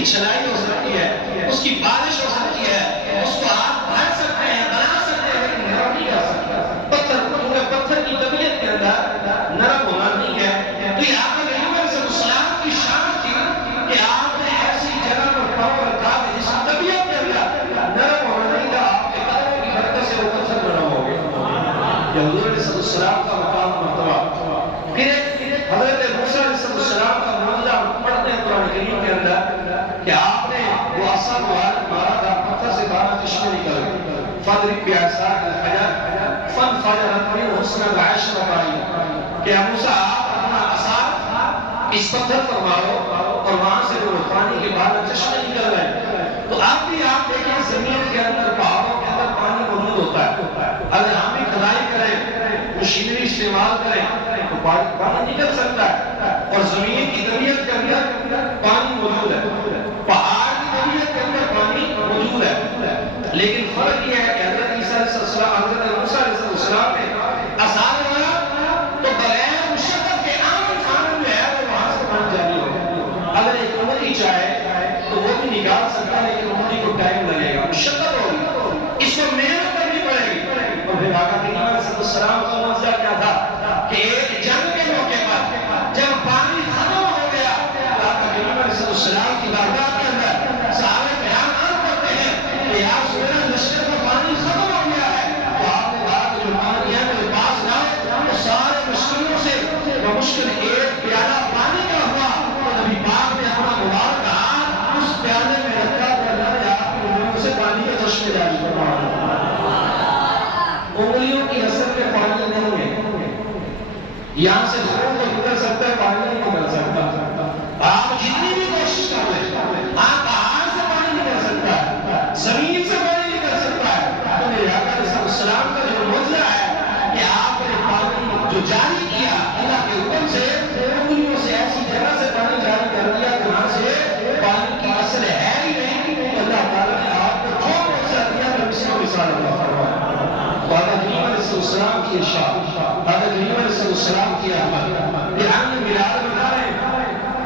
کی چھلائی ہو سکتی ہے، اس کی بارش ہو سکتی ہے، اس کو آپ بھر سکتے ہیں، بنا سکتے ہیں، لیکن نرم نہیں کر سکتے۔ پتھر کو کیونکہ پتھر کی طبیعت کے اندر نرم ہونا نہیں ہے۔ تو یہ آپ نبی علیہ السلام کی شان تھی کہ آپ نے ایسی جگہ پر پاؤں رکھا کہ جس کی طبیعت کے اندر نرم ہونا نہیں تھا، آپ کے قدموں کی برکت سے وہ پتھر نرم ہو گئے۔ یہ حضور علیہ السلام کا مقام مرتبہ۔ پھر حضرت موسیٰ علیہ السلام کا معجزہ پڑھتے ہیں قرآن کریم کے اندر کہ آپ نے وہ عصا مارا تھا، پتھر سے 12 چشمے نکل گئے۔ فَاضْرِبْ بِعَصَاكَ الْحَجَرَ فَانْفَجَرَتْ مِنْهُ اثْنَتَا عَشْرَةَ عَيْنًا کہ موسیٰ آپ اپنا عصا اس پتھر پر مارو اور وہاں سے وہ پانی کے 12 چشمے نکل گئے۔ تو آپ بھی آپ دیکھیں زمین کے اندر، پہاڑوں کے اندر پانی موجود ہوتا ہے۔ اگر ہم بھی کھدائی کریں، مشینری استعمال کریں تو پانی نکل سکتا ہے، اور زمین کی طبیعت کے اندر پانی موجود ہے، پہاڑ کی طبیعت کے اندر پانی موجود ہے۔ لیکن فرق یہ ہے کہ حضرت عیسیٰ علیہ السلام، حضرت موسیٰ علیہ السلام نے عصا مارا تو بغیر مشقت کے عام انسان جو ہے وہ وہاں سے پانی جاری ہو گیا۔ اگر ایک امتی چاہے تو وہ بھی نکال سکتا ہے، لیکن امتی کو ٹائم لگے گا، مشقت ہوگی، اس کو محنت کرنی پڑے گی۔ اور پھر آقا کریم علیہ السلام کا معجزہ کیا تھا کہ ایک جنگ کے موقع پر جب پانی ختم ہو گیا تو آقا کریم علیہ السلام کی بارگاہ کے اندر صحابہ بیان کرتے ہیں کہ یا رسول اللہ لشکر کا پانی ختم ہو گیا ہے۔ تو آپ نے کہا کہ جو پانی ہے میرے پاس لاؤ، تو سارے مشکلوں سے وہ مشکل ایک پیالہ پانی کا ہوا تو نبی پاک نے اپنا مبارک ہاتھ اس پیالے میں رکھا کہ اللہ نے آپ کی انگلیوں سے پانی کے چشمے جاری فرمائے۔ انگلیوں کی اثر میں پانی نہیں ہے، یہاں سے خون تو نکل سکتا ہے، پانی نہیں نکل سکتا۔ آپ جتنی بھی کوشش کر لیں، آپ پہاڑ سے پانی نکل سکتا ہے، زمین سے پانی نکل سکتا ہے، تو میرے آقا علیہ السلام کا جو معجزہ ہے کہ آپ نے پانی جو جاری کیا اللہ کے حکم سے، انگلیوں سے ایسی جگہ سے پانی جاری کر دیا جہاں سے پانی کی اصل ہے ہی نہیں، اللہ تعالیٰ نے آپ کو جو معجزہ دیا میں اس کو مثال عطا فرمایا۔ حضرت کریم علیہ السلام کی ارشاد، حضرت کریم علیہ السلام کی احمد،